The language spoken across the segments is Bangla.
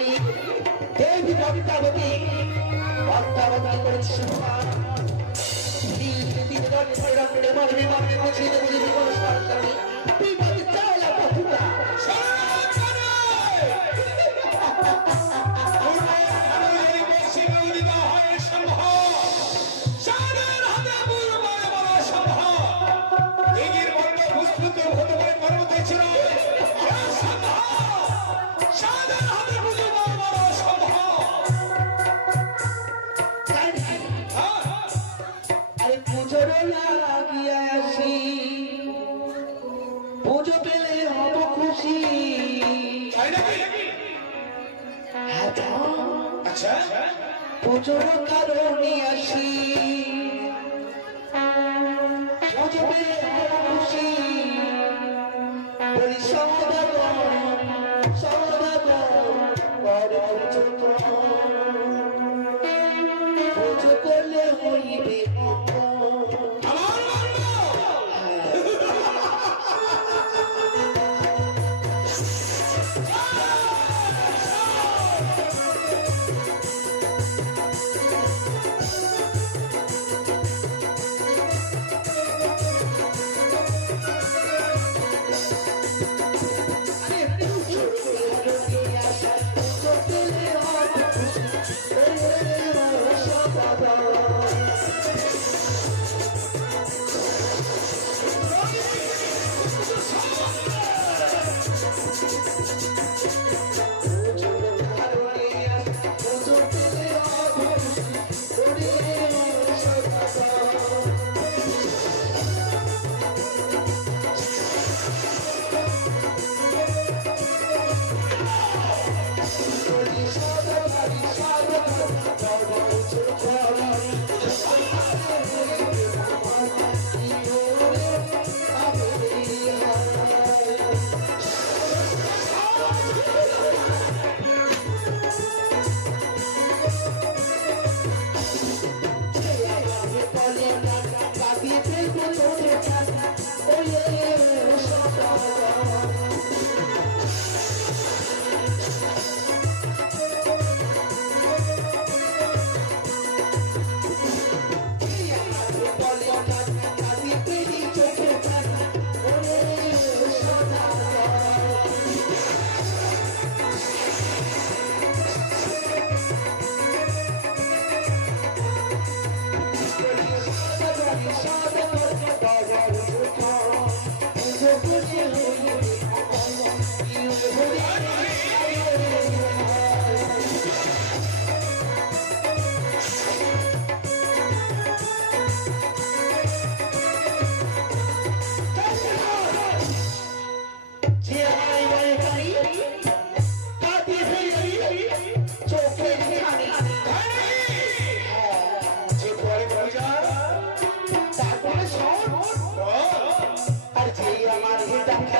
আমি দেবী পদ্মাবতী পদ্মাবতী করেছি সুপার ধীরে ধীরে ধরে ধরে মনে মনে বুঝিয়ে বুঝিয়ে নমস্কার স্বামী আচ্ছা। পুজোর কারণে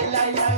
la la la